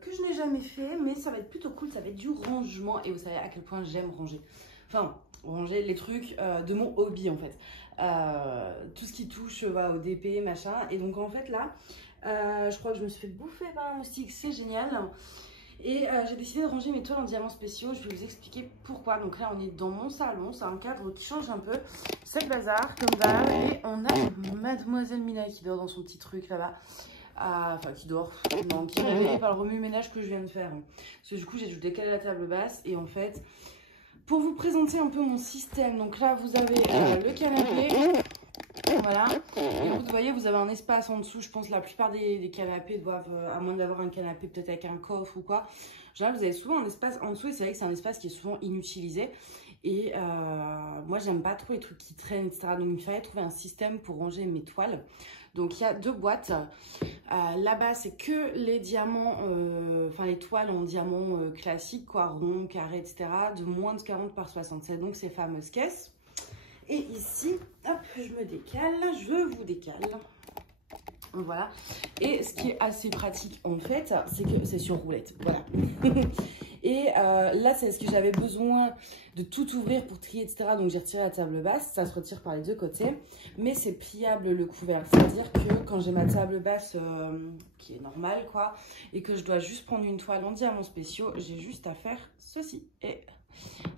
que je n'ai jamais fait, mais ça va être plutôt cool, ça va être du rangement et vous savez à quel point j'aime ranger. Enfin, ranger les trucs de mon hobby en fait. Tout ce qui touche au DP, machin. Et donc en fait là, je crois que je me suis fait bouffer par un moustique, c'est génial. Et j'ai décidé de ranger mes toiles en diamants spéciaux. Je vais vous expliquer pourquoi. Donc là, on est dans mon salon. C'est un cadre qui change un peu. C'est le bazar, comme d'hab. Et on a Mademoiselle Mina qui dort dans son petit truc là-bas. Enfin, qui dort. Non, qui est réveillée par le remue-ménage que je viens de faire. Parce que du coup, j'ai dû décaler la table basse. Et en fait, pour vous présenter un peu mon système. Donc là, vous avez le canapé. Voilà, et vous voyez, vous avez un espace en dessous. Je pense que la plupart des canapés doivent, à moins d'avoir un canapé peut-être avec un coffre ou quoi, genre vous avez souvent un espace en dessous et c'est vrai que c'est un espace qui est souvent inutilisé. Et moi, j'aime pas trop les trucs qui traînent, etc. Donc, il fallait trouver un système pour ranger mes toiles. Donc, il y a 2 boîtes. Là-bas, c'est que les diamants, enfin les toiles en diamant classique, quoi, rond, carré, etc. de moins de 40 par 67. Donc, ces fameuses caisses. Et ici, hop, je me décale, je vous décale. Voilà. Et ce qui est assez pratique en fait, c'est que c'est sur roulette. Voilà. Et là, c'est ce que j'avais besoin de tout ouvrir pour trier, etc. Donc j'ai retiré la table basse, ça se retire par les 2 côtés. Mais c'est pliable le couvercle. C'est-à-dire que quand j'ai ma table basse qui est normale, quoi, et que je dois juste prendre une toile en diamants spéciaux, j'ai juste à faire ceci et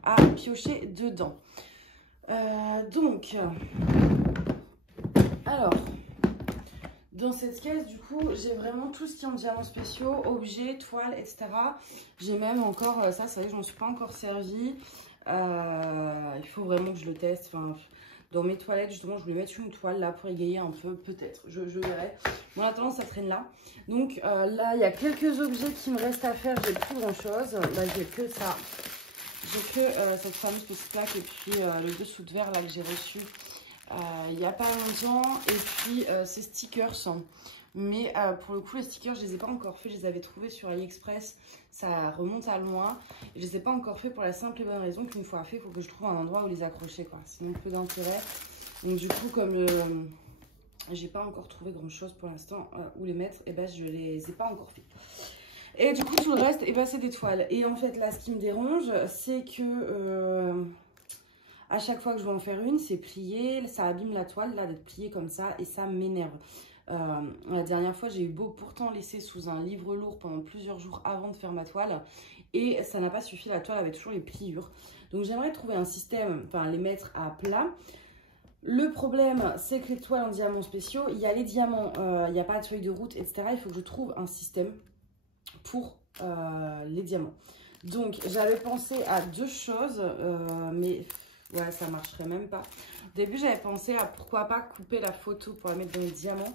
à piocher dedans. Donc, alors, dans cette caisse, du coup, j'ai vraiment tout ce qui est en diamants spéciaux, objets, toiles, etc. J'ai même encore, ça, c'est vrai que je m'en suis pas encore servi. Il faut vraiment que je le teste. Enfin, dans mes toilettes, justement, je voulais mettre une toile là pour égayer un peu, peut-être. Je verrai. Bon, en attendant, ça traîne là. Donc, là, il y a quelques objets qui me restent à faire. J'ai plus grand-chose. Là, j'ai que ça. J'ai que cette fameuse petite plaque et puis le dessous de verre là que j'ai reçu il n'y a pas longtemps. Et puis ces stickers. Mais pour le coup, les stickers, je ne les ai pas encore faits. Je les avais trouvés sur AliExpress. Ça remonte à loin. Et je ne les ai pas encore faits pour la simple et bonne raison qu'une fois fait, il faut que je trouve un endroit où les accrocher, quoi. Sinon, peu d'intérêt. Donc du coup, comme j'ai pas encore trouvé grand-chose pour l'instant où les mettre, et ben je les ai pas encore fait. Et du coup, tout le reste, c'est des toiles. Et en fait, là, ce qui me dérange, c'est que à chaque fois que je vais en faire une, c'est plié. Ça abîme la toile, là, d'être pliée comme ça. Et ça m'énerve. La dernière fois, j'ai eu beau pourtant laisser sous un livre lourd pendant plusieurs jours avant de faire ma toile. Et ça n'a pas suffi. La toile avait toujours les pliures. Donc, j'aimerais trouver un système, enfin, les mettre à plat. Le problème, c'est que les toiles en diamants spéciaux, il y a les diamants, il n'y a pas de feuille de route, etc. Il faut que je trouve un système pour les diamants. Donc j'avais pensé à 2 choses, mais ouais, ça marcherait même pas. Au début, j'avais pensé à pourquoi pas couper la photo pour la mettre dans les diamants,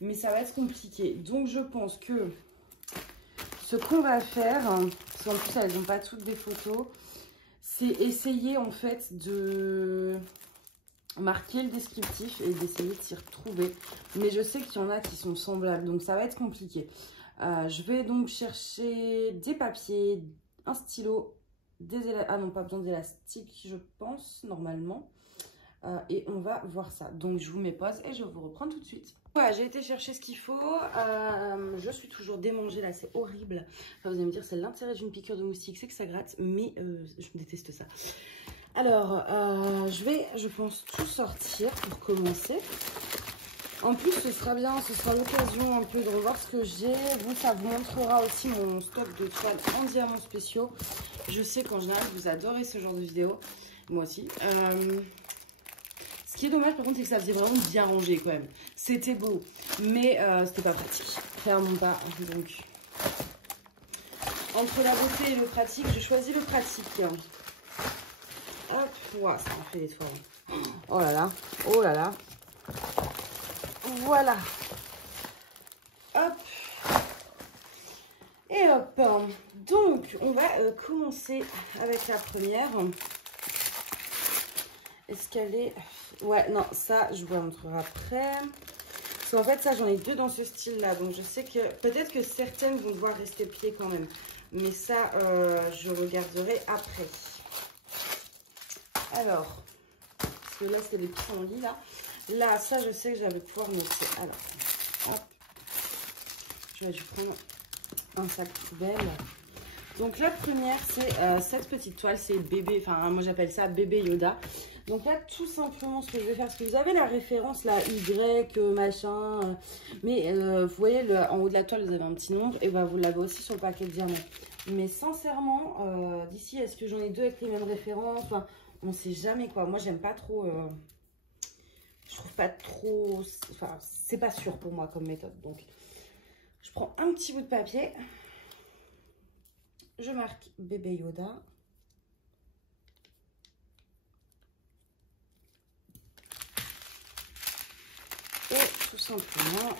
mais ça va être compliqué. Donc je pense que ce qu'on va faire, parce qu'en plus elles n'ont pas toutes des photos, c'est essayer en fait de marquer le descriptif et d'essayer de s'y retrouver. Mais je sais qu'il y en a qui sont semblables, donc ça va être compliqué. Je vais donc chercher des papiers, un stylo, ah non, pas besoin d'élastique, je pense, normalement. Et on va voir ça. Donc, je vous mets pause et je vous reprends tout de suite. Voilà, j'ai été chercher ce qu'il faut. Je suis toujours démangée, là, c'est horrible. Enfin, vous allez me dire, c'est l'intérêt d'une piqûre de moustique, c'est que ça gratte, mais je déteste ça. Alors, je vais, je pense, tout sortir pour commencer. En plus, ce sera bien, ce sera l'occasion un peu de revoir ce que j'ai. Vous, ça vous montrera aussi mon stock de toiles en diamants spéciaux. Je sais qu'en général, vous adorez ce genre de vidéo. Moi aussi. Ce qui est dommage, par contre, c'est que ça faisait vraiment bien rangé quand même. C'était beau, mais c'était pas pratique. Clairement pas. Donc, entre la beauté et le pratique, je choisis le pratique. Hop, wow, ça en fait des toiles. Oh là là, oh là là. Voilà. Hop. Et hop. Donc, on va commencer avec la première. Est-ce qu'elle est... Ouais, non, ça, je vous montrerai après. Parce qu'en fait, ça, j'en ai 2 dans ce style-là. Donc, je sais que... Peut-être que certaines vont devoir rester pliées quand même. Mais ça, je regarderai après. Alors, parce que là, c'est les petits en lit, là. Là, ça, je sais que j'allais pouvoir mettre. Alors, hop. Je vais prendre un sac poubelle. Donc la première, c'est cette petite toile, c'est bébé, enfin moi j'appelle ça bébé Yoda. Donc là, tout simplement, ce que je vais faire, parce que vous avez la référence là, Y, machin, mais vous voyez, en haut de la toile, vous avez un petit nombre, et bah, vous l'avez aussi sur le paquet de diamants. Mais sincèrement, d'ici, est-ce que j'en ai deux avec les mêmes références? Enfin, on sait jamais quoi. Moi, j'aime pas trop, je trouve pas trop, enfin, c'est pas sûr pour moi comme méthode. Donc, je prends un petit bout de papier. Je marque bébé Yoda. Et tout simplement,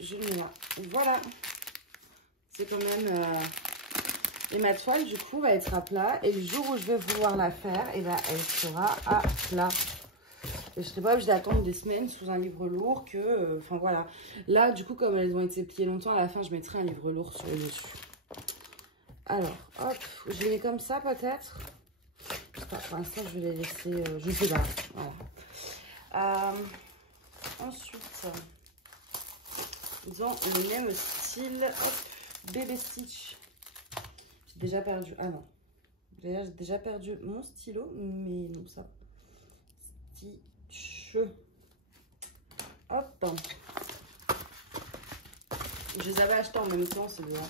je mets là. Voilà. C'est quand même... Et ma toile, du coup, va être à plat. Et le jour où je vais vouloir la faire, et ben, elle sera à plat. Et je ne serai pas obligée d'attendre des semaines sous un livre lourd que... Enfin, voilà. Là, du coup, comme elles ont été pliées longtemps, à la fin, je mettrai un livre lourd sur le dessus. Alors, hop, je les mets comme ça, peut-être. Pour l'instant, je vais les laisser... je sais pas. Voilà. Ensuite, dans le même style, hop, bébé Stitch. J'ai déjà perdu... Ah non. J'ai déjà perdu mon stylo, mais non, ça... Stitch. Hop. Je les avais achetés en même temps, c'est vrai.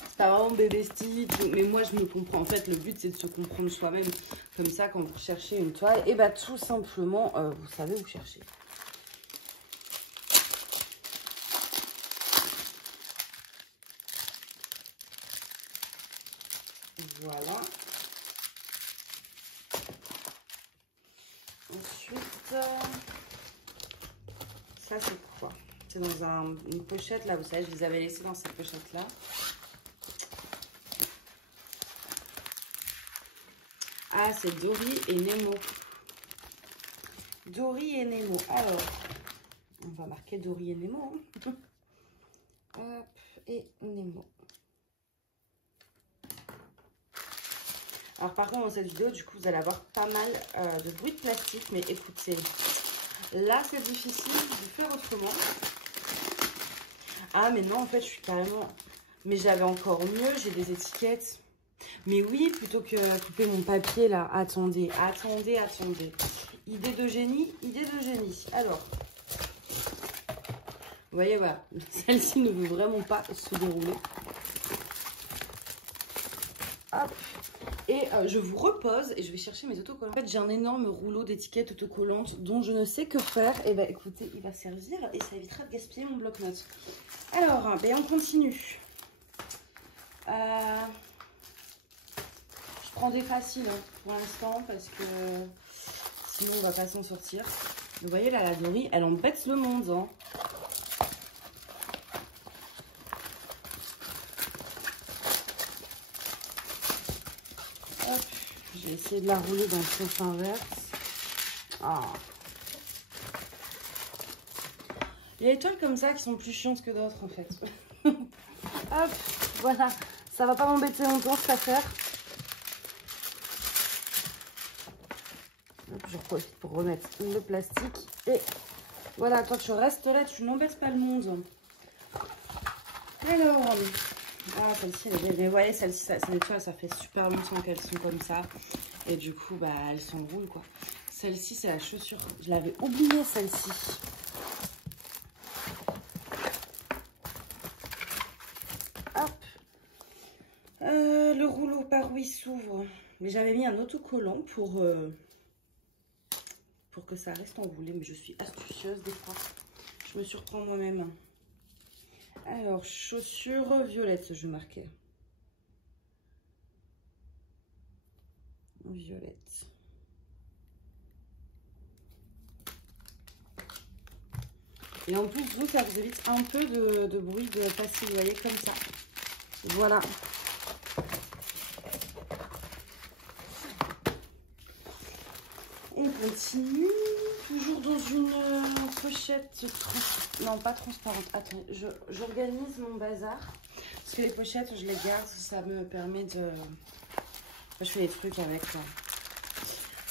C'est pas vraiment bébé Stitch, mais moi je me comprends. En fait, le but c'est de se comprendre soi-même. Comme ça, quand vous cherchez une toile, et bah tout simplement, vous savez où chercher. Voilà. Ensuite, ça c'est quoi? C'est dans une pochette là, vous savez, je les avais laissés dans cette pochette là. Ah, c'est Dory et Nemo. Dory et Nemo. Alors, on va marquer Dory et Nemo. Hein. Hop, et Nemo. Alors par contre dans cette vidéo, du coup, vous allez avoir pas mal de bruit de plastique. Mais écoutez, là c'est difficile de faire autrement. Ah mais non, en fait je suis carrément... Mais j'avais encore mieux, j'ai des étiquettes. Mais oui, plutôt que couper mon papier là. Attendez, attendez, attendez. Idée de génie, idée de génie. Alors, vous voyez, voilà. Celle-ci ne veut vraiment pas se dérouler. Hop. Et je vous repose et je vais chercher mes autocollants. En fait, j'ai un énorme rouleau d'étiquettes autocollantes dont je ne sais que faire. Et bah écoutez, il va servir et ça évitera de gaspiller mon bloc-notes. Alors, ben, on continue. Je prends des faciles hein, pour l'instant parce que sinon on va pas s'en sortir. Vous voyez là, la Dory, elle embête le monde. Hein. Hop, je vais essayer de la rouler dans le sens inverse. Ah. Il y a des toiles comme ça qui sont plus chiantes que d'autres en fait. Hop, voilà. Ça va pas m'embêter longtemps cette affaire. Je profite pour remettre le plastique. Et voilà, toi tu restes là, tu n'embêtes pas le monde. Alors, ah celle-ci, mais vous voyez, celle-ci, ça, des toiles, ça fait super longtemps qu'elles sont comme ça. Et du coup, bah, elles s'enroulent quoi. Celle-ci, c'est la chaussure. Je l'avais oubliée celle-ci. Hop. Le rouleau par où il s'ouvre. Mais j'avais mis un autocollant pour que ça reste enroulé. Mais je suis astucieuse des fois. Je me surprends moi-même. Alors, chaussures violettes, je marquais. Violette. Et en plus, vous, ça vous évite un peu de bruit de passer, vous voyez, comme ça. Voilà. On continue. Toujours dans une pochette non pas transparente. Attends, j'organise mon bazar. Parce que les pochettes, je les garde. Ça me permet de... Je fais des trucs avec. Là.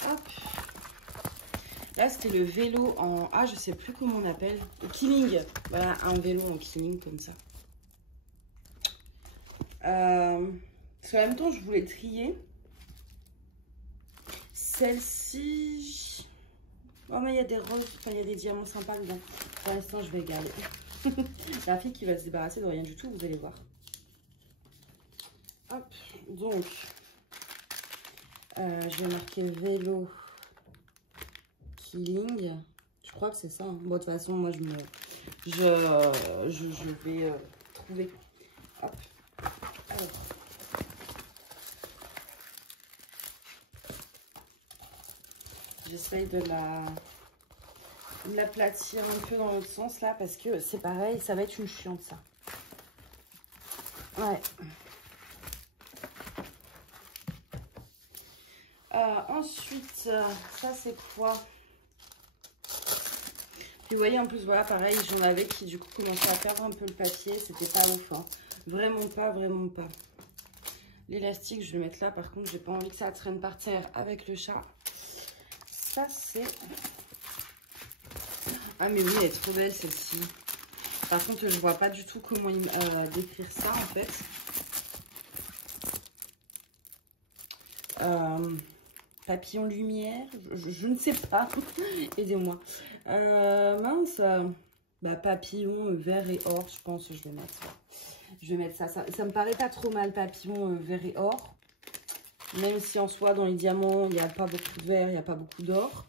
Hop. Là, c'était le vélo en... Ah, je sais plus comment on appelle. Killing. Voilà, un vélo en killing comme ça. Parce qu'en même temps, je voulais trier. Celle-ci... Oh, mais il y a des roses, enfin, il y a des diamants sympas dedans. Pour l'instant, je vais garder. La fille qui va se débarrasser de rien du tout, vous allez voir. Hop, donc... je vais marquer vélo killing. Je crois que c'est ça. Hein. Bon, de toute façon, moi, je vais trouver. Hop. Alors. J'essaye de l'aplatir un peu dans l'autre sens là parce que c'est pareil, ça va être une chiante ça. Ouais. Ensuite, ça c'est quoi? Puis vous voyez en plus voilà pareil, j'en avais qui du coup commençaient à perdre un peu le papier, c'était pas ouf. Hein. Vraiment pas, vraiment pas. L'élastique je vais le mettre là, par contre j'ai pas envie que ça traîne par terre avec le chat. Ça c'est... Ah mais oui, elle est trop belle celle-ci. Par contre je vois pas du tout comment décrire ça en fait. Papillon lumière, je ne sais pas. Aidez-moi. Mince. Bah, papillon vert et or, je pense que je vais mettre ça. Je vais mettre ça. Ça me paraît pas trop mal, papillon vert et or. Même si en soi, dans les diamants, il n'y a pas beaucoup de vert, il n'y a pas beaucoup d'or.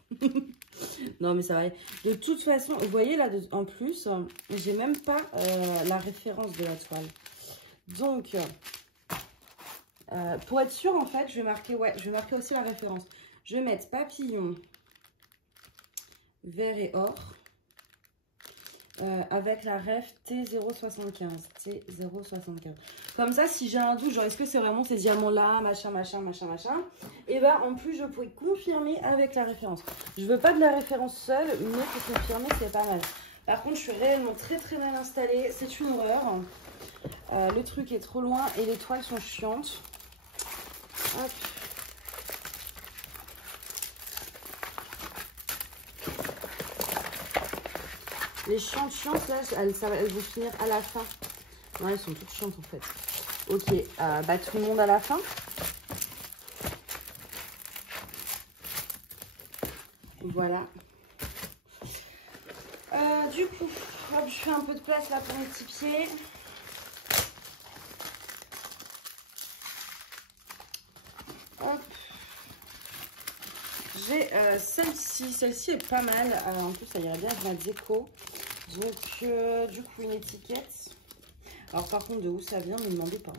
Non, mais ça va. De toute façon, vous voyez là, en plus, j'ai même pas la référence de la toile. Donc, pour être sûr, en fait, je vais marquer aussi la référence. Je vais mettre papillon vert et or avec la ref T075. T075. Comme ça, si j'ai un doute, genre est-ce que c'est vraiment ces diamants-là, machin, et ben en plus, je pourrais confirmer avec la référence. Je veux pas de la référence seule, mais pour confirmer, c'est pas mal. Par contre, je suis réellement très mal installée. C'est une horreur. Le truc est trop loin et les toiles sont chiantes. Hop. Les chiantes, là, elles vont finir à la fin. Non, elles sont toutes chiantes en fait. Ok, bah tout le monde à la fin. Voilà. Du coup, hop, je fais un peu de place là pour mes petits pieds. Hop. J'ai celle-ci. Celle-ci est pas mal. En plus, ça irait bien avec ma déco. Donc, du coup, une étiquette. Alors, par contre, de où ça vient, ne me demandez pas.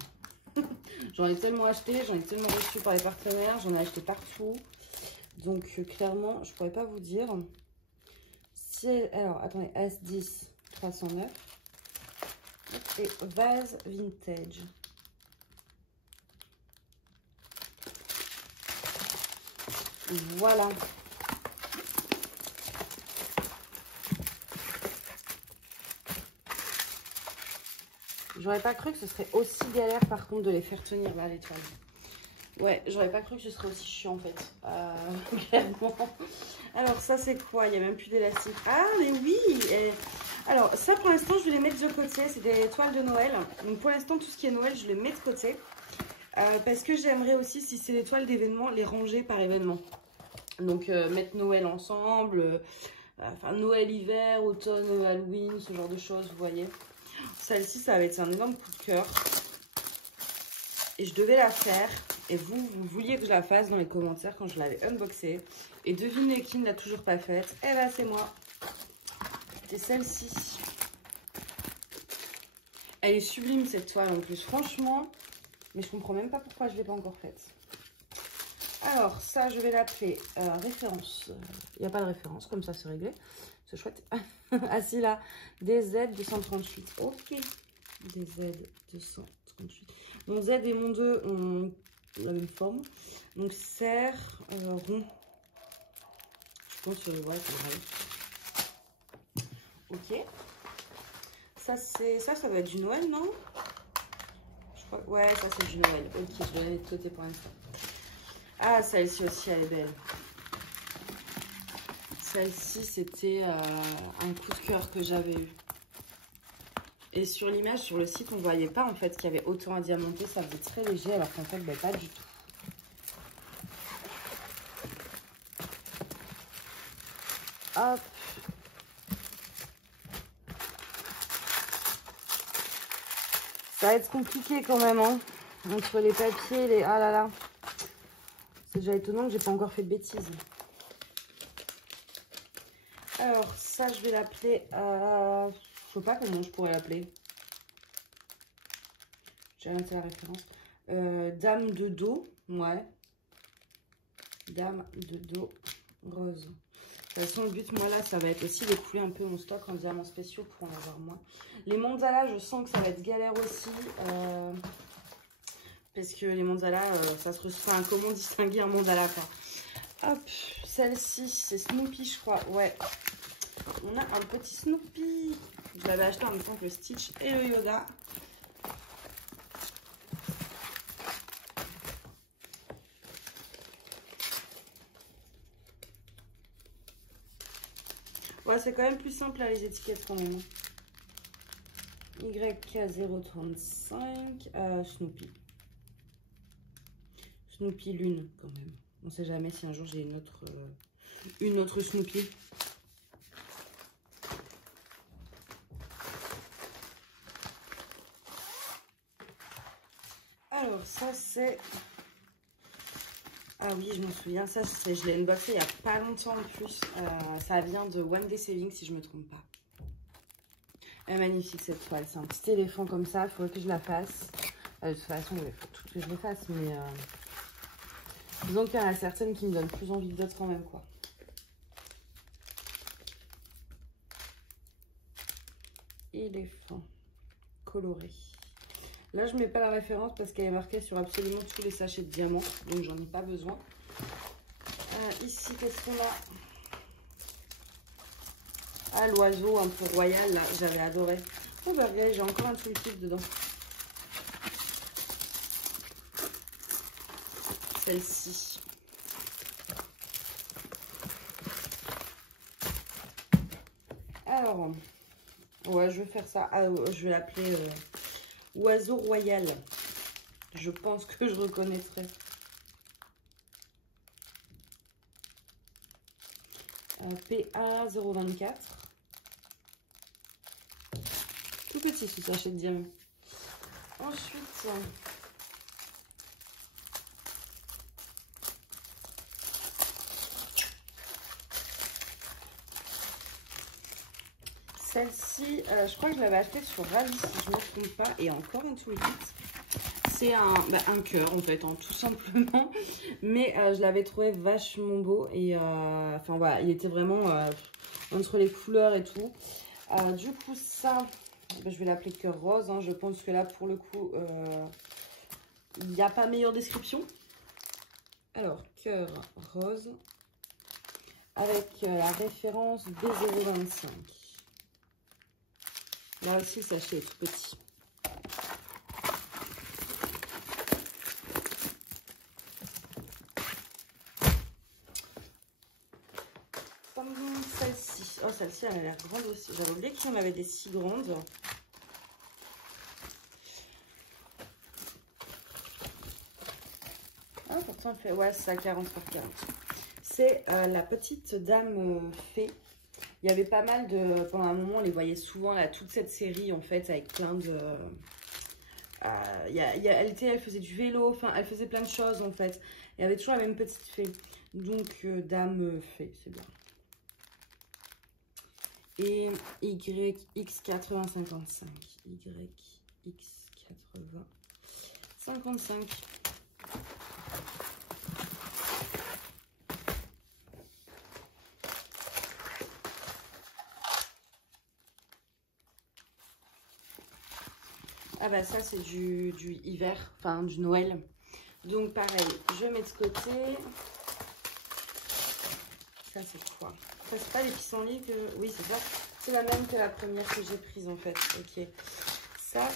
J'en ai tellement acheté, j'en ai tellement reçu par les partenaires, j'en ai acheté partout. Donc, clairement, je pourrais pas vous dire. Si alors, attendez, S10 309. Et vase vintage. Voilà. J'aurais pas cru que ce serait aussi galère par contre de les faire tenir là les toiles. Ouais, j'aurais pas cru que ce serait aussi chiant en fait. Clairement. Alors ça c'est quoi? Il n'y a même plus d'élastique. Ah mais oui. Alors ça pour l'instant je vais les mettre de côté. C'est des toiles de Noël. Donc pour l'instant tout ce qui est Noël je les mets de côté. Parce que j'aimerais aussi si c'est des toiles d'événement les ranger par événement. Donc mettre Noël ensemble. Enfin Noël hiver, automne, Halloween, ce genre de choses vous voyez. Celle-ci, ça va être un énorme coup de cœur. Et je devais la faire. Et vous vouliez que je la fasse dans les commentaires quand je l'avais unboxée. Et devinez qui ne l'a toujours pas faite. Eh ben, c'est moi. C'est celle-ci. Elle est sublime, cette toile, en plus. Franchement, mais je comprends même pas pourquoi je ne l'ai pas encore faite. Alors, ça, je vais l'appeler référence. Il n'y a pas de référence, comme ça, c'est réglé. C'est chouette. Ah si, là, DZ238. Ok. DZ238. Mon Z et mon 2 ont la même forme. Donc, serre rond. Je pense que ouais, c'est vrai. Ok. Ça doit être du Noël, non? Je crois. Ouais, ça, c'est du Noël. Ok, je vais la mettre de côté pour l'instant. Ah, celle-ci aussi, elle est belle. Celle-ci, c'était un coup de cœur que j'avais eu. Et sur l'image, sur le site, on ne voyait pas en fait qu'il y avait autant à diamanter. Ça faisait très léger, alors qu'en fait, ben, pas du tout. Hop. Ça va être compliqué quand même, hein. Entre les papiers, les... Ah là là. C'est déjà étonnant que j'ai pas encore fait de bêtises. Alors, ça, je vais l'appeler... Je sais pas comment je pourrais l'appeler. J'ai noté la référence. Dame de dos. Ouais. Dame de dos rose. De toute façon, le but, moi, là, ça va être aussi d'écouler un peu mon stock en diamants spéciaux pour en avoir moins. Les mandalas, je sens que ça va être galère aussi. Parce que les mandalas, ça se ressent. Enfin, comment distinguer un mandala, quoi. Hop, celle-ci, c'est Snoopy, je crois. Ouais. On a un petit Snoopy. Je l'avais acheté en même temps que le Stitch et le Yoda. Ouais, c'est quand même plus simple là, les étiquettes quand même. YK035, Snoopy. Snoopy Lune quand même. On sait jamais si un jour j'ai une autre Snoopy. Alors ça c'est... Ah oui, je m'en souviens, ça je l'ai unboxé il n'y a pas longtemps en plus. Ça vient de One Day Saving si je me trompe pas. Elle est magnifique cette toile, c'est un petit éléphant comme ça, il faudrait que je la fasse. De toute façon, il faut tout que je les fasse, mais disons qu'il y en a certaines qui me donnent plus envie que d'autres quand même, quoi. Éléphant coloré. Là, je mets pas la référence parce qu'elle est marquée sur absolument tous les sachets de diamants, donc j'en ai pas besoin. Ici, qu'est-ce qu'on a? Ah, l'oiseau un peu royal, là, j'avais adoré. Oh, bah, regardez, j'ai encore un tulip dedans. Celle-ci. Alors, ouais, je vais faire ça. Ah, je vais l'appeler oiseau royal. Je pense que je reconnaîtrai. PA 024. Tout petit ce sachet de diamant. Ensuite, celle-ci, je crois que je l'avais achetée sur Rally si je ne me trompe pas. Et encore un tout c'est un cœur en fait, hein, tout simplement. Mais je l'avais trouvé vachement beau. Et enfin voilà, il était vraiment entre les couleurs et tout. Du coup, ça, je vais l'appeler cœur rose. Hein. Je pense que là, pour le coup, il n'y a pas meilleure description. Alors, cœur rose. Avec la référence B025. Là aussi, le sachet est tout petit. Celle-ci. Oh, celle-ci, elle a l'air grande aussi. J'avais oublié qu'il y en avait des si grandes. Ah, pourtant, elle fait... Ouais, c'est à 40 par 40. C'est la petite dame fée. Il y avait pas mal de... Pendant un moment, on les voyait souvent, là, toute cette série, en fait, avec plein de... elle faisait du vélo, enfin, elle faisait plein de choses, en fait. Il y avait toujours la même petite fée. Donc, dame fée, c'est bien. Et YX8055. YX8055. Ah bah ça c'est du hiver, enfin du Noël. Donc pareil, je mets de côté. Ça c'est quoi? Ça c'est pas les pissenlits que... Oui c'est ça. C'est la même que la première que j'ai prise en fait. Ok. Ça,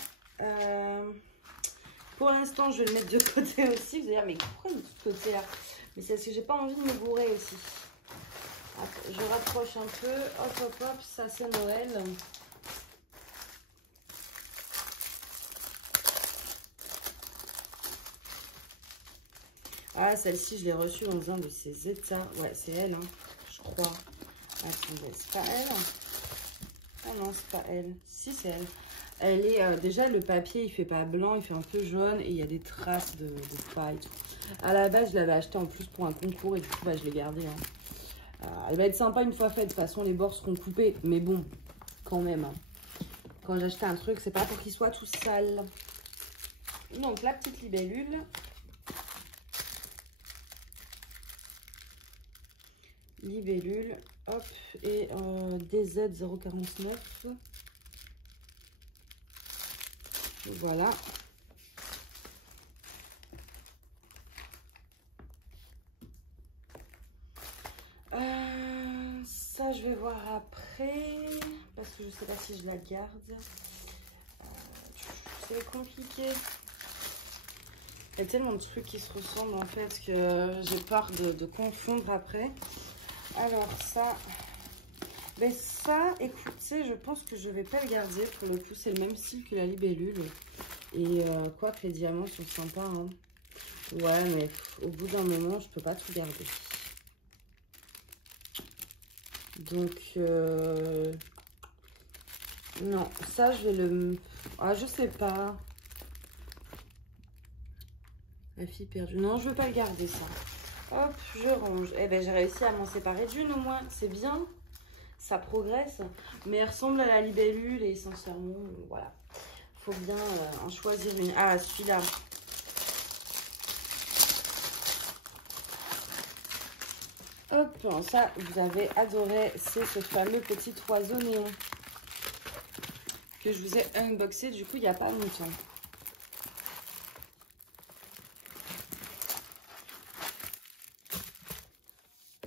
pour l'instant je vais le mettre de côté aussi. Vous allez dire mais pourquoi il est de côté là? Mais c'est parce que j'ai pas envie de me bourrer aussi. Je rapproche un peu. Hop, hop, hop. Ça, c'est Noël. Ah, celle-ci, je l'ai reçue dans un de ses états. Ouais, c'est elle, hein, je crois. Attendez, c'est pas elle? Ah non, c'est pas elle. Si, c'est elle. Elle est... déjà, le papier, il fait pas blanc, il fait un peu jaune. Et il y a des traces de paille. À la base, je l'avais acheté en plus pour un concours. Et du coup, bah, je l'ai gardé. Hein. Elle va être sympa une fois faite. De toute façon, les bords seront coupés. Mais bon, quand même. Hein. Quand j'achète un truc, c'est pas pour qu'il soit tout sale. Donc, la petite libellule. Libellule, hop, et DZ 049. Voilà. Ça, je vais voir après, parce que je sais pas si je la garde. C'est compliqué. Il y a tellement de trucs qui se ressemblent en fait que j'ai peur de confondre après. Alors ça, ben ça, écoutez, je pense que je vais pas le garder. Pour le coup, c'est le même style que la libellule. Et quoi que les diamants sont sympas. Hein. Ouais, mais au bout d'un moment, je peux pas tout garder. Donc, non, ça, je vais le... Ah, je sais pas. La fille perdue. Non, je veux pas le garder, ça. Hop, je range. Eh ben, j'ai réussi à m'en séparer d'une au moins. C'est bien. Ça progresse. Mais elle ressemble à la libellule et sincèrement, voilà. Faut bien en choisir une. Ah, celui-là. Hop, ça, vous avez adoré. C'est ce fameux petit oiseau néon que je vous ai unboxé, du coup, il n'y a pas longtemps.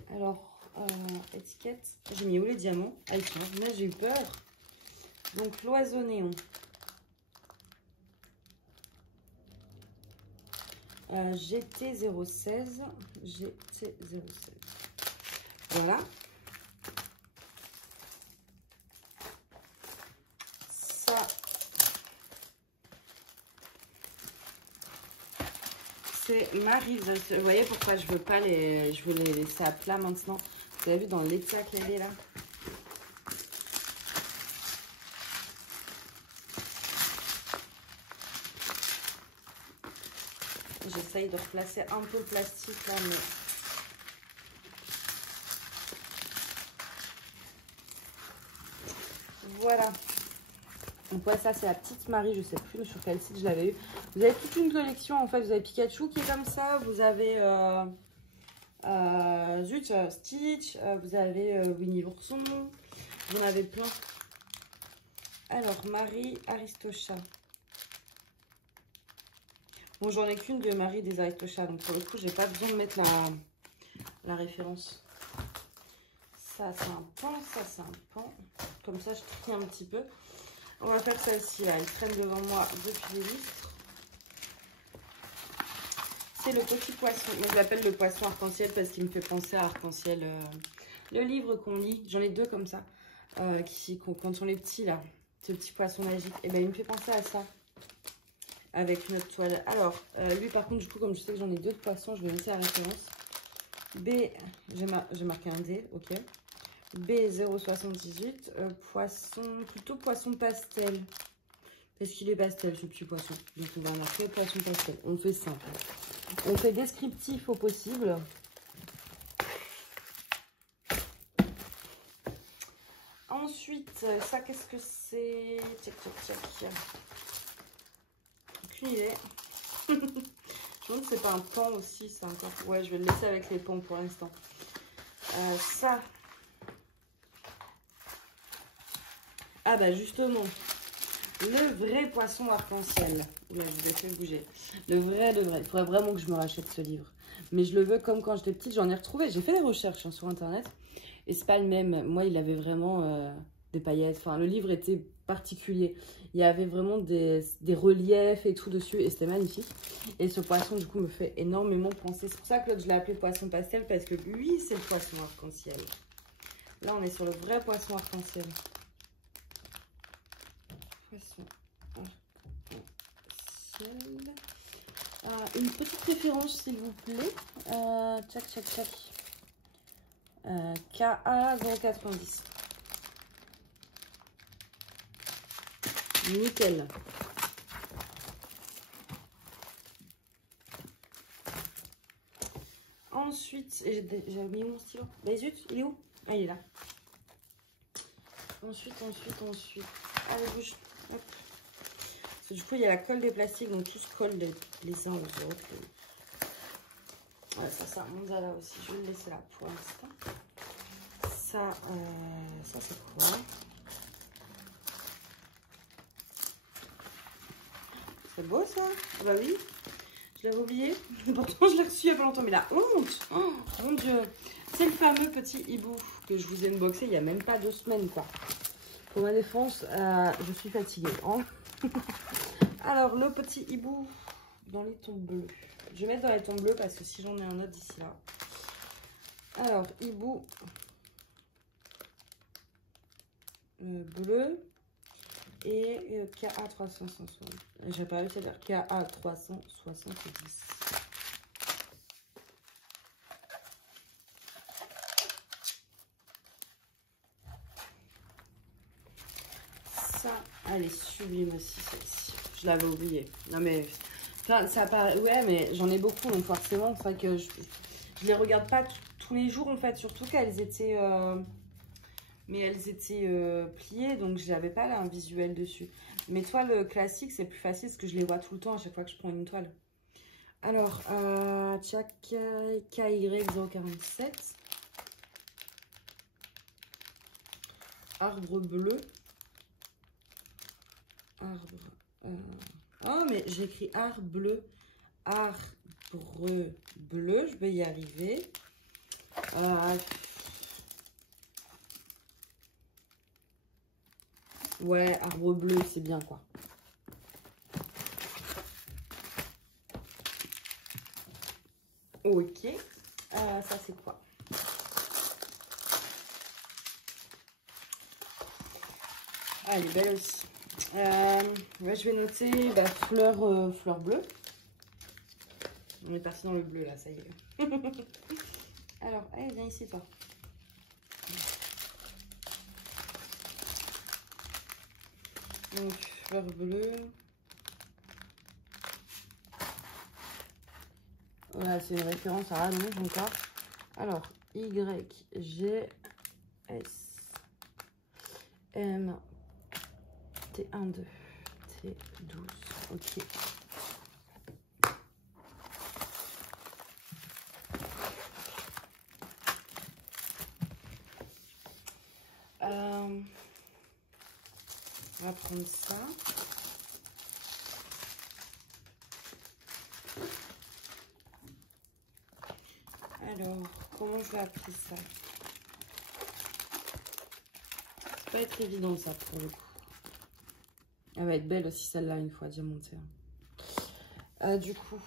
Alors, étiquette. J'ai mis où les diamants? Ah, ils sont là, j'ai eu peur. Donc, l'oiseau néon. GT016. GT016. Voilà. Ça, c'est Marie. Vous voyez pourquoi je veux pas les... Je veux les laisser à plat maintenant. Vous avez vu dans l'état qu'elle est là? J'essaye de replacer un peu le plastique là, mais... Voilà. Donc ouais, ça c'est la petite Marie, je sais plus sur quel site je l'avais eu. Vous avez toute une collection en fait, vous avez Pikachu qui est comme ça, vous avez Stitch, vous avez Winnie l'ourson, vous en avez plein. Alors Marie Aristocha. Bon, j'en ai qu'une de Marie des Aristochats, donc pour le coup j'ai pas besoin de mettre la référence. Ça c'est un pan, ça c'est un pan. Comme ça je trie un petit peu. On va faire celle-ci là, elle traîne devant moi depuis des lustres. C'est le petit poisson. Moi je l'appelle le poisson arc-en-ciel parce qu'il me fait penser à arc-en-ciel. Le livre qu'on lit, j'en ai deux comme ça, quand on est petits là, ce petit poisson magique. Et ben il me fait penser à ça. Avec notre toile. Alors, lui par contre, du coup, comme je sais que j'en ai deux de poissons, je vais laisser la référence. B, j'ai marqué un D, ok. B078, poisson, plutôt poisson pastel. Parce qu'il est pastel ce petit poisson. Donc on va marquer poisson pastel. On fait simple. On fait descriptif au possible. Ensuite, ça qu'est-ce que c'est? Tchac, tchac, tchac. Aucune idée. Je me demande si c'est pas un pan aussi, ça encore. Ouais, je vais le laisser avec les pans pour l'instant. Ça. Ah bah justement, le vrai poisson arc-en-ciel. Là, je vais essayer de bouger. Le vrai. Il faudrait vraiment que je me rachète ce livre. Mais je le veux comme quand j'étais petite, j'en ai retrouvé. J'ai fait des recherches hein, sur internet. Et c'est pas le même. Moi, il avait vraiment des paillettes. Enfin, le livre était particulier. Il y avait vraiment des reliefs et tout dessus. Et c'était magnifique. Et ce poisson, du coup, me fait énormément penser. C'est pour ça que l'autre, je l'ai appelé poisson pastel. Parce que lui, c'est le poisson arc-en-ciel. Là, on est sur le vrai poisson arc-en-ciel. Poisson arc-en-ciel. Une petite référence, s'il vous plaît. Tchac, tchac, tchac. KA 0,90. Nickel. Ensuite, j'ai oublié mon stylo. Bah zut, il est où? Ah, il est là. Ensuite. Allez, bouge. Hop. Parce que du coup, il y a la colle des plastiques, donc tout se colle les uns aux autres. Ouais, ça, c'est un Monzala aussi. Je vais le laisser là pour l'instant. Ça c'est quoi? C'est beau ça? Bah oui, je l'avais oublié. Pourtant, je l'ai reçu il y a pas longtemps, mais la honte! Oh mon dieu! C'est le fameux petit hibou que je vous ai unboxé il n'y a même pas 2 semaines, quoi. Pour ma défense, je suis fatiguée. Hein. Alors, le petit hibou dans les tons bleus. Je vais mettre dans les tons bleus parce que si j'en ai un autre d'ici là. Alors, hibou bleu et KA 360. J'ai pas réussi à dire KA 370. Ça, elle est sublime aussi, celle-ci. Je l'avais oubliée. Non mais ça paraît. Ouais, mais j'en ai beaucoup, donc forcément, c'est vrai que je les regarde pas tous les jours en fait, surtout qu'elles étaient. Mais elles étaient pliées, donc j'avais pas là un visuel dessus. Mes toiles classiques, c'est plus facile parce que je les vois tout le temps à chaque fois que je prends une toile. Alors, tchac, KY 047. Arbre bleu. Arbre. Oh, mais j'ai écrit arbre bleu. Arbre bleu, je vais y arriver. Ouais, arbre bleu, c'est bien, quoi. Ok. Ça, c'est quoi? Ah, elle est belle aussi. Ouais, je vais noter fleur bleue. On est parti dans le bleu, là, ça y est. Alors, allez, viens ici, toi. Donc, fleur bleue. Voilà, c'est une référence à rallonge encore. Alors, Y, G, S, M, T1, 2, T12, ok. On va prendre ça. Alors, comment je vais appeler ça? Ça va être évident ça pour le coup. Elle va être belle aussi celle-là une fois diamantée. Du coup,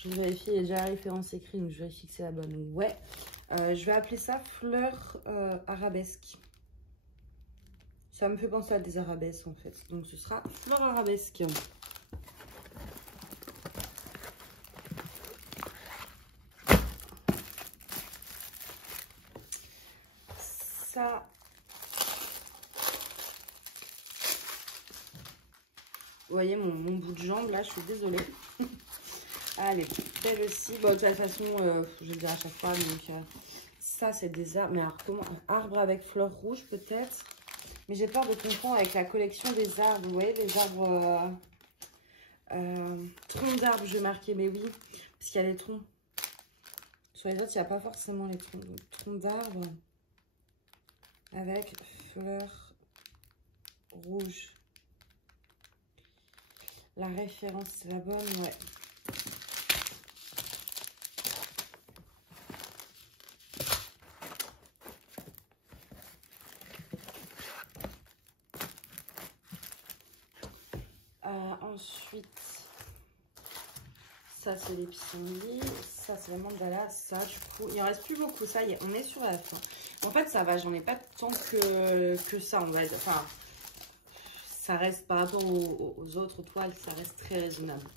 je vérifie, il y a déjà la référence écrite, donc je vérifie que c'est la bonne. Ouais. Je vais appeler ça fleur arabesque. Ça me fait penser à des arabesques en fait. Donc ce sera fleur arabesque. Ça. Vous voyez mon bout de jambe là, je suis désolée. Allez, belle aussi. Bon, de toute façon, je le dirai à chaque fois. Donc, ça, c'est des arbres. Mais alors, comment? Arbre avec fleurs rouges, peut-être. Mais j'ai peur de confondre avec la collection des arbres. Vous voyez, les arbres. Troncs d'arbres, je vais marquer. Mais oui, parce qu'il y a les troncs. Sur les autres, il n'y a pas forcément les troncs. Donc, troncs d'arbres avec fleurs rouges. La référence, c'est la bonne, ouais. Ensuite, Ça, c'est les pissenlits. Ça, c'est la mandala. Ça, du coup, il en reste plus beaucoup. Ça y est, on est sur la fin. En fait, ça va. J'en ai pas tant que ça, on va dire. Enfin, ça reste par rapport aux autres toiles, ça reste très raisonnable.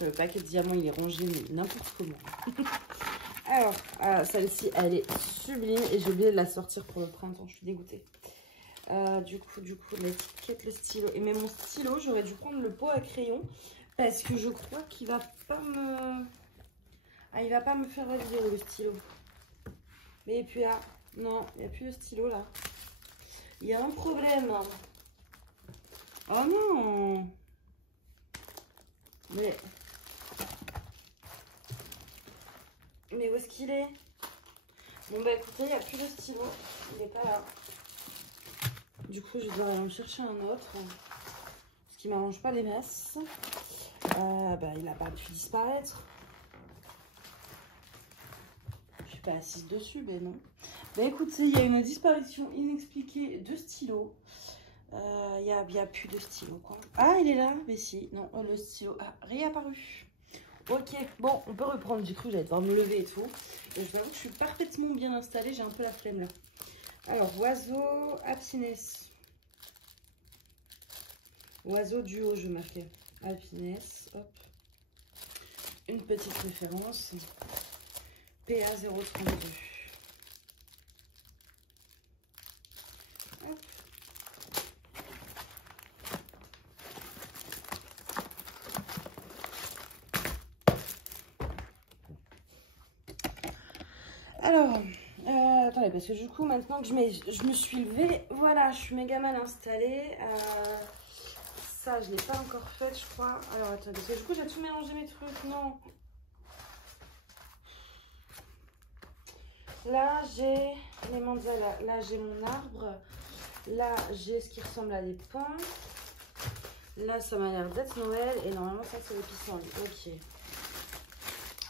Le paquet de diamants, il est rangé, mais n'importe comment. Alors, celle-ci, elle est sublime. Et j'ai oublié de la sortir pour le printemps. Je suis dégoûtée. Du coup, l'étiquette, le stylo. Et même mon stylo, j'aurais dû prendre le pot à crayon. Parce que je crois qu'il va pas me... Ah, il va pas me faire valider le stylo. Mais puis là, non, il n'y a plus de stylo là. Il y a un problème. Oh non! Mais où est-ce qu'il est? Bon bah écoutez, il n'y a plus de stylo. Il n'est pas là. Du coup, je dois aller en chercher un autre. Ce qui m'arrange pas les masses. Bah, il n'a pas pu disparaître. Je suis pas assise dessus, mais non. Bah écoutez, il y a une disparition inexpliquée de stylo. Il n'y a plus de stylo, quoi. Ah, il est là. Mais si, non, le stylo a réapparu. Ok, bon, on peut reprendre. Du coup, j'allais devoir me lever et tout. Et je vous avoue que je suis parfaitement bien installée. J'ai un peu la flemme là. Alors, oiseau, happiness. Oiseau duo, je marquais. Happiness, hop. Une petite référence. PA 032. Hop. Alors, attendez, parce que du coup, maintenant que je me suis levée, voilà, je suis méga mal installée. Ça, je ne l'ai pas encore fait, je crois. Alors, attendez, parce que du coup, j'ai tout mélangé mes trucs. Non. Là, j'ai les mandalas. Là, j'ai mon arbre. Là, j'ai ce qui ressemble à des pans. Là, ça m'a l'air d'être Noël. Et normalement, ça, c'est les pissenlits. Ok.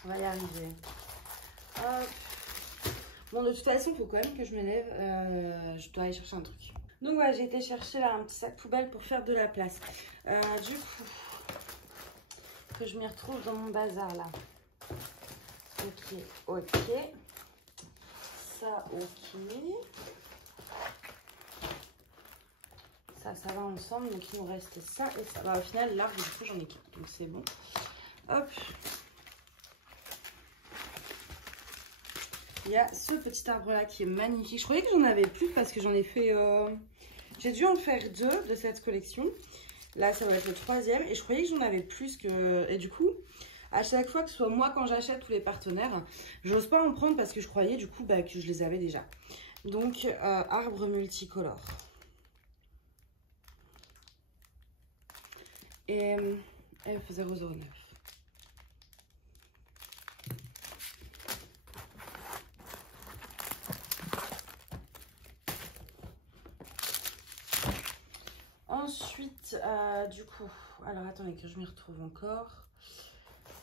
On va y arriver. Hop. Bon, de toute façon, il faut quand même que je me lève. Je dois aller chercher un truc. Donc, voilà, j'ai été chercher là un petit sac poubelle pour faire de la place. Du coup, que je m'y retrouve dans mon bazar là. Ok, ok. Ça, ok. Ça va ensemble. Donc, il nous reste ça et ça. Bah, au final, l'arbre, du coup, j'en ai qu'un. Donc, c'est bon. Hop. Il y a ce petit arbre là qui est magnifique. Je croyais que j'en avais plus parce que j'en ai fait... J'ai dû en faire 2 de cette collection. Là, ça va être le 3e. Et je croyais que j'en avais plus que... Et du coup, à chaque fois que ce soit moi quand j'achète ou les partenaires, j'ose pas en prendre parce que je croyais du coup que je les avais déjà. Donc, arbre multicolore. Et F009. Ensuite, du coup, alors attendez que je m'y retrouve encore.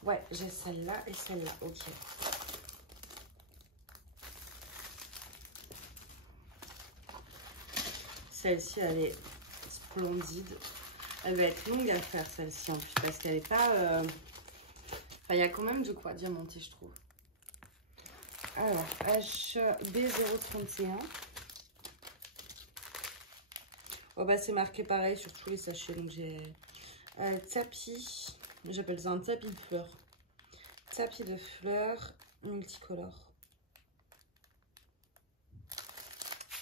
Ouais, j'ai celle-là et celle-là, ok. Celle-ci, elle est splendide. Elle va être longue à faire, celle-ci, en plus, parce qu'elle n'est pas... Enfin, il y a quand même de quoi diamanter, je trouve. Alors, HB031. Oh, bah, c'est marqué pareil sur tous les sachets. Donc, j'ai tapis. J'appelle ça un tapis de fleurs. Tapis de fleurs multicolore.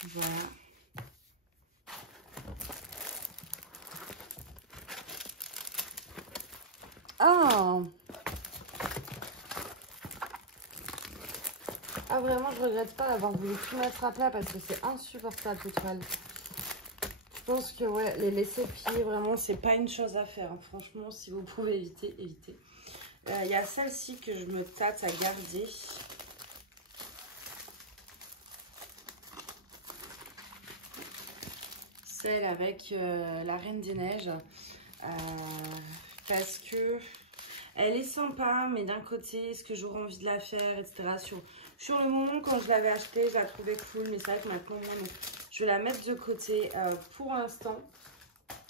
Voilà. Ah! Ah, vraiment, je regrette pas d'avoir voulu tout mettre à plat parce que c'est insupportable toute toile. Je pense que ouais, les laisser plier, vraiment, c'est pas une chose à faire. Hein. Franchement, si vous pouvez éviter, évitez. Il y a celle-ci que je me tâte à garder. Celle avec la Reine des Neiges. Parce que elle est sympa, mais d'un côté, est-ce que j'aurais envie de la faire, etc. Sur le moment, quand je l'avais achetée, je la trouvais cool, mais c'est vrai que maintenant, je vais la mettre de côté pour l'instant.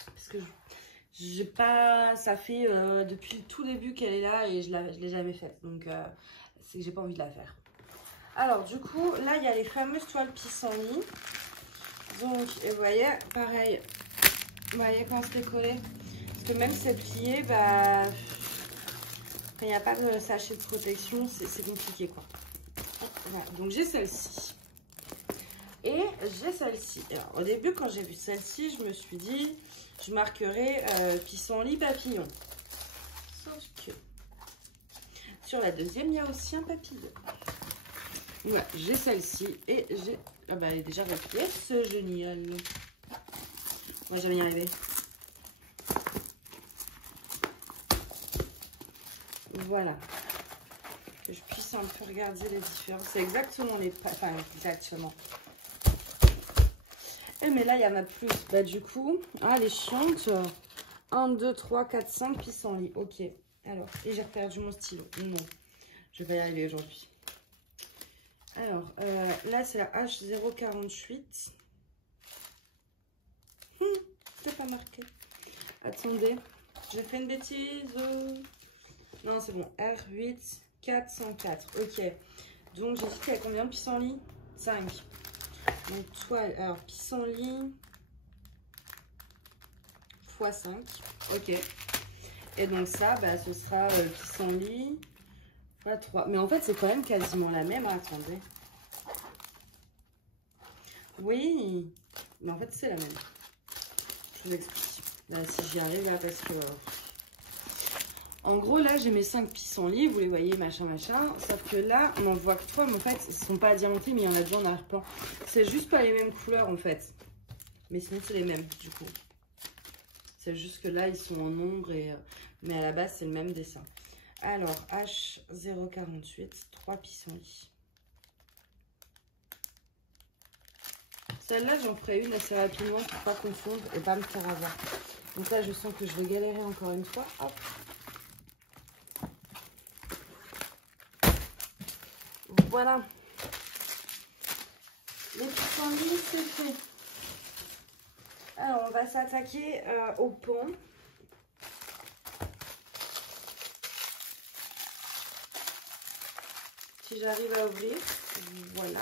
Parce que j'ai pas, ça fait depuis le tout début qu'elle est là et je l'ai jamais faite. Donc, c'est que j'ai pas envie de la faire. Alors, du coup, là, il y a les fameuses toiles pissenlit. Donc, et vous voyez, pareil. Vous voyez quand c'est collé. Parce que même si c'est plié, bah, quand il n'y a pas de sachet de protection, c'est compliqué, quoi. Voilà. Donc, j'ai celle-ci. Et j'ai celle-ci. Alors, au début, quand j'ai vu celle-ci, je me suis dit, je marquerai pissenlit papillon. Sauf que sur la deuxième, il y a aussi un papillon. Voilà, j'ai celle-ci et j'ai... Ah bah, elle est déjà repliée, c'est génial. Moi, je vais y arriver. Voilà. Que je puisse un peu regarder les différences. C'est exactement les... Enfin, exactement. Et mais là, il y en a plus. Bah, du coup, ah, les chiantes. 1, 2, 3, 4, 5 pissenlits. Ok. Alors, et j'ai perdu mon stylo. Non, je vais y arriver aujourd'hui. Alors, là, c'est la H048. C'est pas marqué. Attendez, j'ai fait une bêtise. Non, c'est bon. R8 404. Ok. Donc, j'ai dit qu'il y a combien de pissenlits? 5. Donc, toile. Alors, pissenlit x 5. Ok. Et donc, ça, bah, ce sera pissenlit x 3. Mais en fait, c'est quand même quasiment la même. Attendez. Oui. Mais en fait, c'est la même. Je vous explique. Là, si j'y arrive, là, parce que... En gros, là, j'ai mes 5 pissenlits. Vous les voyez, machin, machin. Sauf que là, on en voit que 3. Mais en fait, ils ne sont pas diamantés, mais il y en a déjà en arrière-plan. C'est juste pas les mêmes couleurs, en fait. Mais sinon, c'est les mêmes, du coup. C'est juste que là, ils sont en ombre. Mais à la base, c'est le même dessin. Alors, H048, 3 pissenlits. Celle-là, j'en ferai une assez rapidement pour pas confondre et pas me faire avoir. Donc là, je sens que je vais galérer encore une fois. Hop. Voilà. Les pissenlits, c'est fait. Alors, on va s'attaquer au pan. Si j'arrive à ouvrir, voilà.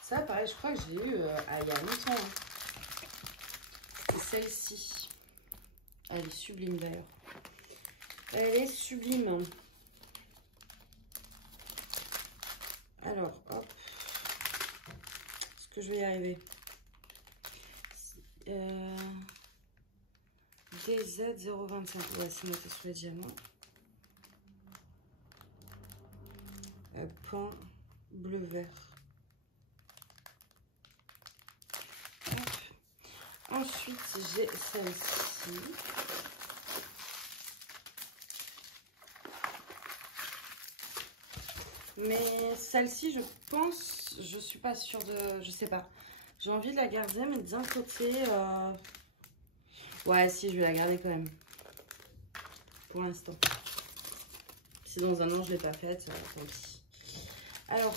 Ça, pareil, je crois que je l'ai eu il y a longtemps. Hein. C'est celle-ci. Elle est sublime d'ailleurs. Elle est sublime. Alors, hop. Est-ce que je vais y arriver? DZ025. Ouais, c'est noté sur les diamants. Pan bleu-vert. Ensuite, j'ai celle-ci. Mais celle-ci, je pense, je suis pas sûre de... Je sais pas. J'ai envie de la garder, mais d'un côté... Ouais, si, je vais la garder quand même. Pour l'instant. Si dans un an, je l'ai pas faite, tant pis. Alors,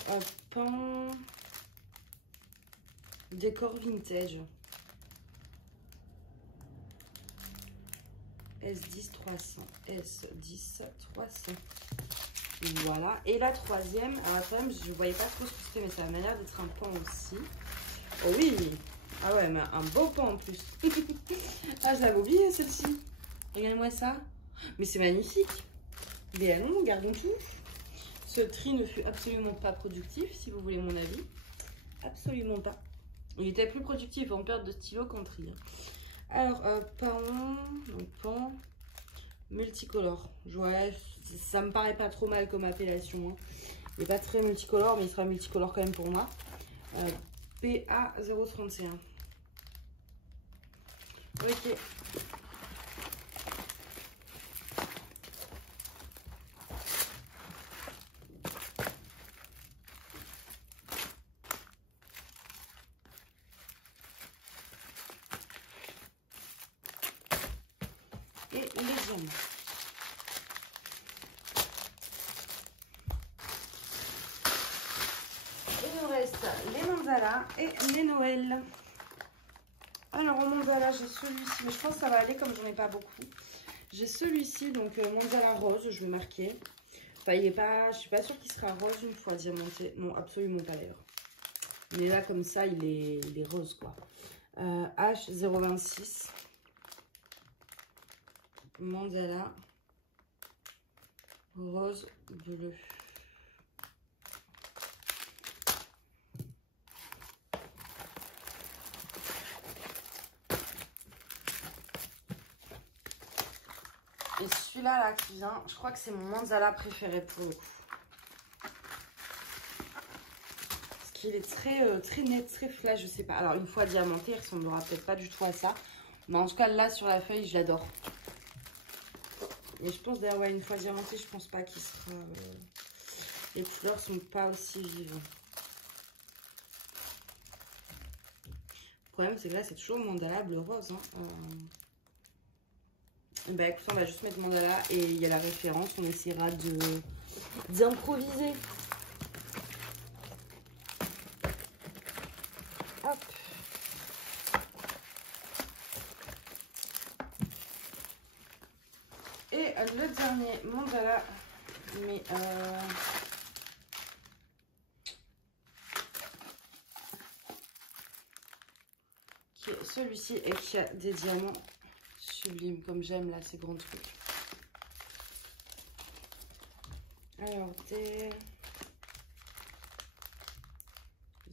pan... Décor vintage. S10 300. S10 300. Voilà. Et la troisième, alors quand même, je ne voyais pas trop ce que c'était, mais ça m'a l'air d'être un pan aussi. Oh oui. Ah ouais, mais un beau pan en plus. Ah, je l'avais oublié celle-ci. Regardez-moi ça. Mais c'est magnifique. Mais allons, gardons tout. Ce tri ne fut absolument pas productif, si vous voulez mon avis. Absolument pas. Il était plus productif en perte de stylo qu'en tri. Alors, pan multicolore. Ouais, ça me paraît pas trop mal comme appellation. Hein. Il n'est pas très multicolore, mais il sera multicolore quand même pour moi. PA031. Ok. Et les diamants. Il nous reste les mandalas et les Noël. Alors en mandala, j'ai celui-ci, mais je pense que ça va aller comme j'en ai pas beaucoup. J'ai celui-ci, donc mandala rose, je vais marquer. Enfin, il est pas, je suis pas sûre qu'il sera rose une fois diamanté. Non, absolument pas d'ailleurs. Mais là, comme ça, il est rose, quoi. H026. Mandala rose bleu. Et celui-là, là, qui vient, je crois que c'est mon mandala préféré pour le coup. Parce qu'il est très net, très flash, je sais pas. Alors, une fois diamanté, il ressemblera peut-être pas du tout à ça. Mais en tout cas, là, sur la feuille, je l'adore. Et je pense d'ailleurs, ouais, une fois diamanté, je pense pas qu'il sera... Les couleurs sont pas aussi vives. Le problème, c'est que là, c'est toujours mandala bleu rose. Hein. Bah écoute, on va juste mettre mandala et il y a la référence. On essaiera d'improviser. Hop. Et le dernier mandala, mais qui est celui-ci et qui a des diamants sublimes, comme j'aime là ces grands trucs. Alors,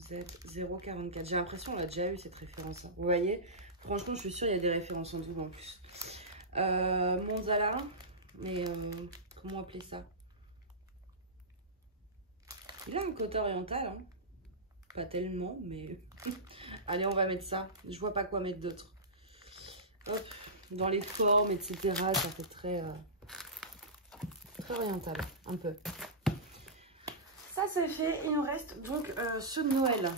Z044. J'ai l'impression qu'on a déjà eu cette référence. Hein. Vous voyez, franchement, je suis sûre qu'il y a des références en double en plus. Mandala, mais comment appeler ça? Il a un côté oriental, hein. Pas tellement, mais allez, on va mettre ça. Je vois pas quoi mettre d'autre. Hop, dans les formes, etc. Ça fait très oriental, un peu. Ça, c'est fait. Il nous reste donc ceux de Noël.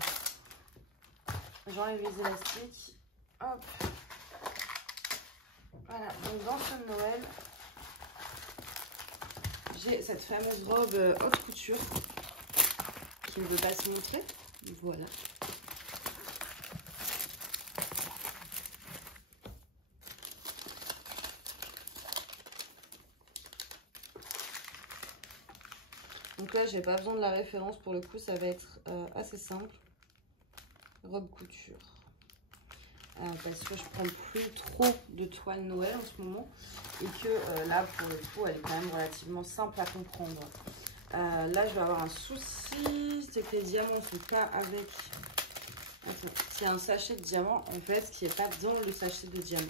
J'enlève les élastiques. Hop. Voilà, donc dans ceux de Noël, j'ai cette fameuse robe haute couture qui ne veut pas se montrer. Voilà. Donc là, j'ai pas besoin de la référence pour le coup, ça va être assez simple. Robe couture. Parce que je prends plus trop de toile Noël en ce moment. Et que là, pour le coup, elle est quand même relativement simple à comprendre. Là, je vais avoir un souci, c'est que les diamants ne sont pas avec... Attends, c'est un sachet de diamants, en fait, qui n'est pas dans le sachet de diamants.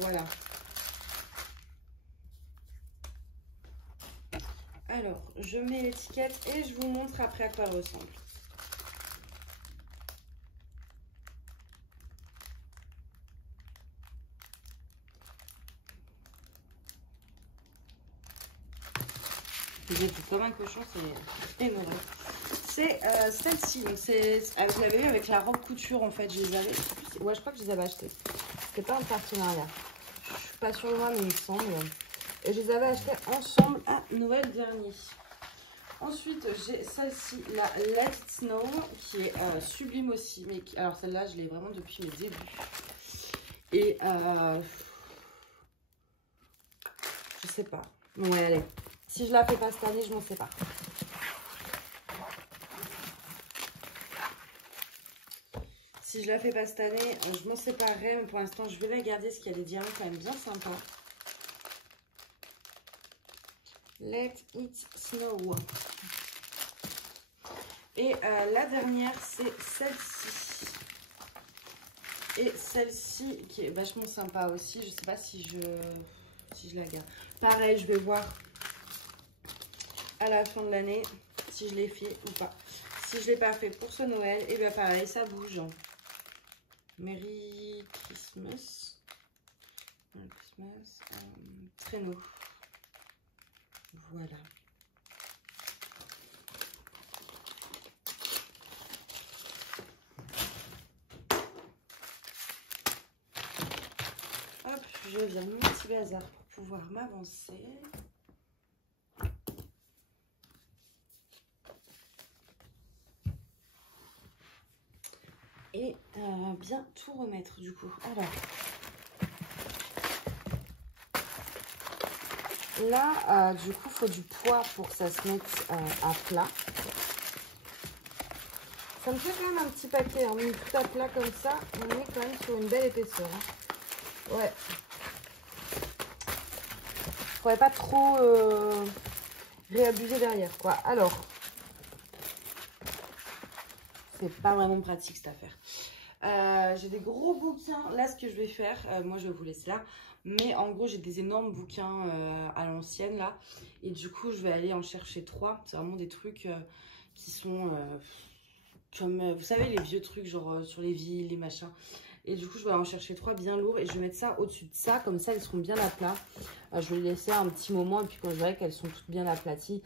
Voilà. Alors, je mets l'étiquette et je vous montre après à quoi elle ressemble. J'ai tout comme un cochon, c'est énorme. C'est celle-ci. Vous l'avez vu avec la robe couture en fait. Je les avais. Ouais, je crois que je les avais achetées. C'était pas un partenariat. Je suis pas sûre de moi, mais il me semble. Et je les avais achetées ensemble à Noël dernier. Ensuite, j'ai celle-ci, la Let It Snow, qui est sublime aussi. Mais alors celle-là, je l'ai vraiment depuis mes débuts. Et je sais pas. Ouais, allez. Si je la fais pas cette année, je m'en sépare. Si je la fais pas cette année, je m'en séparerai. Mais pour l'instant, je vais la garder parce qu'il y a des diamants quand même bien sympas. Let It Snow. Et la dernière, c'est celle-ci. Et celle-ci qui est vachement sympa aussi. Je sais pas si je la garde. Pareil, je vais voir à la fin de l'année si je l'ai fait ou pas. Si je l'ai pas fait pour ce Noël, et bien pareil, ça bouge. Merry Christmas. Merry Christmas. Traîneau. Voilà. Hop, je viens mon petit bazar pour pouvoir m'avancer. bien tout remettre du coup. Alors, là, du coup, il faut du poids pour que ça se mette à plat. Ça me fait quand même un petit paquet, hein. Mis tout à plat comme ça, on est quand même sur une belle épaisseur. Hein. Ouais. Faudrait pas trop réabuser derrière, quoi. Alors, c'est pas vraiment pratique cette affaire. J'ai des gros bouquins. Là, ce que je vais faire, moi je vais vous laisser là. Mais en gros, j'ai des énormes bouquins à l'ancienne là. Et du coup, je vais aller en chercher 3. C'est vraiment des trucs qui sont comme, vous savez, les vieux trucs genre sur les villes, les machins. Et du coup, je vais en chercher 3 bien lourds. Et je vais mettre ça au-dessus de ça. Comme ça, elles seront bien à plat. Je vais les laisser un petit moment. Et puis quand je verrai qu'elles sont toutes bien aplaties,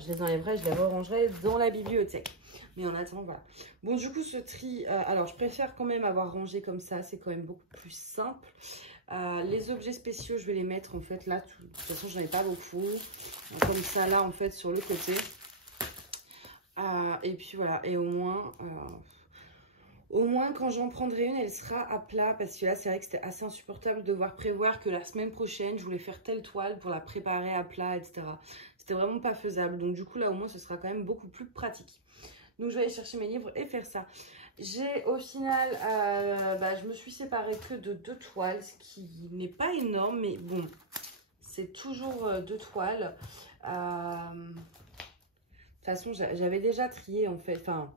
je les enlèverai. Je les rangerai dans la bibliothèque. Mais en attendant, voilà. Bon, du coup, ce tri... alors, je préfère quand même avoir rangé comme ça. C'est quand même beaucoup plus simple. Les objets spéciaux, je vais les mettre en fait là. De toute façon, j'en ai pas beaucoup. Comme ça, là, en fait, sur le côté. Et puis, voilà. Et au moins, quand j'en prendrai une, elle sera à plat. Parce que là, c'est vrai que c'était assez insupportable de devoir prévoir que la semaine prochaine, je voulais faire telle toile pour la préparer à plat, etc. C'était vraiment pas faisable. Donc, du coup, là, au moins, ce sera quand même beaucoup plus pratique. Donc, je vais aller chercher mes livres et faire ça. J'ai au final, je me suis séparée que de 2 toiles, ce qui n'est pas énorme, mais bon, c'est toujours 2 toiles. De toute façon, j'avais déjà trié en fait, enfin,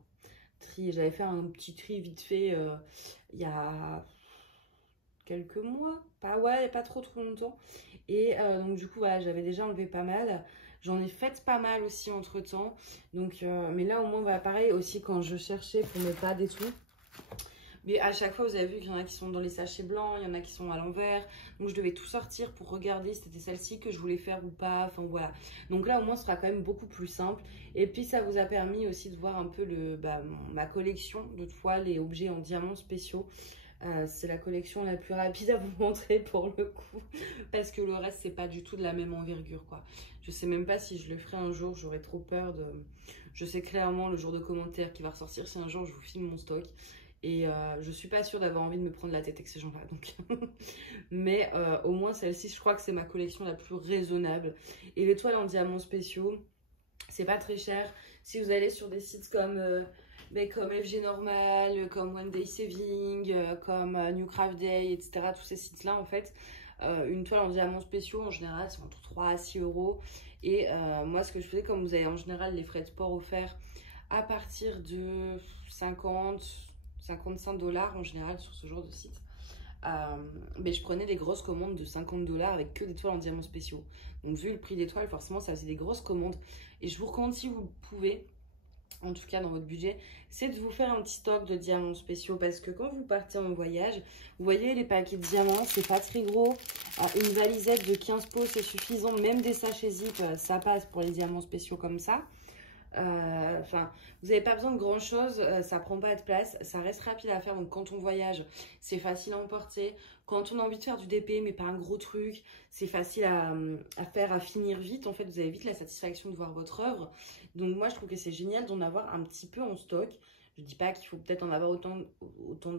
j'avais fait un petit tri vite fait il y a quelques mois, pas trop longtemps. Et donc du coup, voilà, j'avais déjà enlevé pas mal. J'en ai fait pas mal aussi entre temps. Donc, mais là au moins, voilà, pareil aussi quand je cherchais pour ne pas des sous. Mais à chaque fois, vous avez vu qu'il y en a qui sont dans les sachets blancs, il y en a qui sont à l'envers. Donc je devais tout sortir pour regarder si c'était celle-ci que je voulais faire ou pas. Enfin voilà. Donc là au moins, ce sera quand même beaucoup plus simple. Et puis ça vous a permis aussi de voir un peu ma collection de toiles et objets en diamants spéciaux. C'est la collection la plus rapide à vous montrer pour le coup, parce que le reste c'est pas du tout de la même envergure quoi. Je sais même pas si je le ferai un jour, j'aurais trop peur de... Je sais clairement le jour de commentaire qui va ressortir si un jour je vous filme mon stock. Et je suis pas sûre d'avoir envie de me prendre la tête avec ces gens-là. Donc mais au moins celle-ci, je crois que c'est ma collection la plus raisonnable. Et les toiles en diamants spéciaux, c'est pas très cher. Si vous allez sur des sites comme FG Normal, comme One Day Saving, comme New Craft Day, etc. Tous ces sites-là, en fait, une toile en diamants spéciaux, en général, c'est entre 3 à 6 euros. Et moi, ce que je faisais, comme vous avez en général les frais de port offerts à partir de 55 $ en général sur ce genre de site. Mais je prenais des grosses commandes de 50 $ avec que des toiles en diamants spéciaux. Donc vu le prix des toiles, forcément ça faisait des grosses commandes. Et je vous recommande, si vous pouvez, en tout cas dans votre budget, c'est de vous faire un petit stock de diamants spéciaux. Parce que quand vous partez en voyage, vous voyez les paquets de diamants, c'est pas très gros. Une valisette de 15 pots c'est suffisant. Même des sachets zip, ça passe pour les diamants spéciaux comme ça. Enfin, vous n'avez pas besoin de grand chose, ça prend pas de place, ça reste rapide à faire. Donc quand on voyage, c'est facile à emporter. Quand on a envie de faire du DP mais pas un gros truc, c'est facile à faire, à finir vite. En fait, vous avez vite la satisfaction de voir votre œuvre. Donc moi je trouve que c'est génial d'en avoir un petit peu en stock. Je dis pas qu'il faut peut-être en avoir autant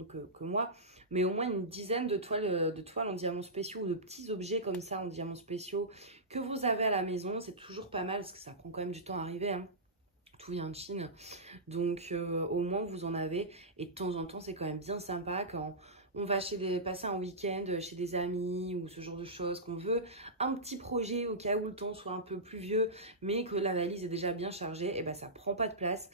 que moi, mais au moins une dizaine de toiles en diamants spéciaux ou de petits objets comme ça en diamants spéciaux que vous avez à la maison. C'est toujours pas mal parce que ça prend quand même du temps à arriver, hein. Tout vient de Chine, donc au moins vous en avez. Et de temps en temps c'est quand même bien sympa quand on va passer un week-end chez des amis ou ce genre de choses, qu'on veut un petit projet au cas où le temps soit un peu pluvieux mais que la valise est déjà bien chargée, et ben ça prend pas de place.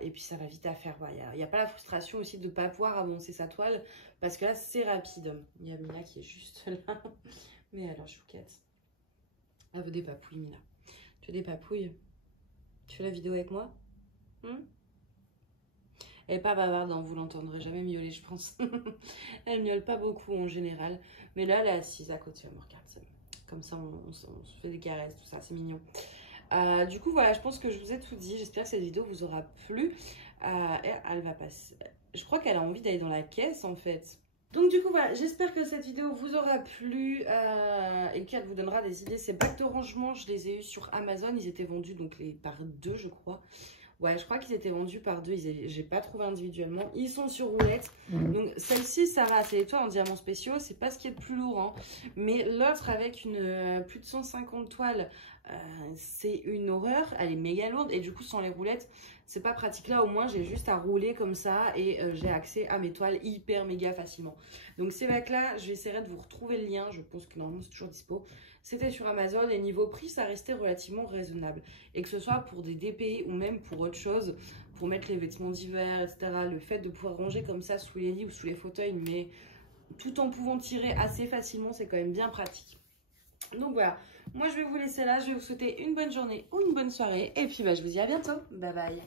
Et puis ça va vite à faire. Il n'y a pas la frustration aussi de ne pas pouvoir avancer sa toile parce que là c'est rapide. Il y a Mila qui est juste là. Mais alors chouquette, elle veut des papouilles. Mila, tu veux des papouilles? Tu fais la vidéo avec moi? Elle n'est pas bavarde, hein, vous l'entendrez jamais miauler, je pense. Elle miaule pas beaucoup en général. Mais là, elle est assise à côté, elle me regarde. Comme ça, on se fait des caresses, tout ça, c'est mignon. Du coup, voilà, je pense que je vous ai tout dit. J'espère que cette vidéo vous aura plu. Elle va passer. Je crois qu'elle a envie d'aller dans la caisse, en fait. Donc du coup voilà, j'espère que cette vidéo vous aura plu et qu'elle vous donnera des idées. Ces bacs de rangement, je les ai eus sur Amazon, ils étaient vendus donc par 2 je crois. Ouais, je crois qu'ils étaient vendus par deux. J'ai pas trouvé individuellement. Ils sont sur roulette. Donc, celle-ci, ça va. C'est les toiles en diamants spéciaux. C'est pas ce qui est le plus lourd. Hein. Mais l'autre, avec une plus de 150 toiles, c'est une horreur. Elle est méga lourde. Et du coup, sans les roulettes, c'est pas pratique. Là, au moins, j'ai juste à rouler comme ça. Et j'ai accès à mes toiles hyper méga facilement. Donc, ces bacs-là, j'essaierai de vous retrouver le lien. Je pense que normalement, c'est toujours dispo. C'était sur Amazon et niveau prix, ça restait relativement raisonnable. Et que ce soit pour des DP ou même pour autre chose, pour mettre les vêtements d'hiver, etc. Le fait de pouvoir ranger comme ça sous les lits ou sous les fauteuils, mais tout en pouvant tirer assez facilement, c'est quand même bien pratique. Donc voilà, moi je vais vous laisser là, je vais vous souhaiter une bonne journée ou une bonne soirée. Et puis je vous dis à bientôt, bye bye.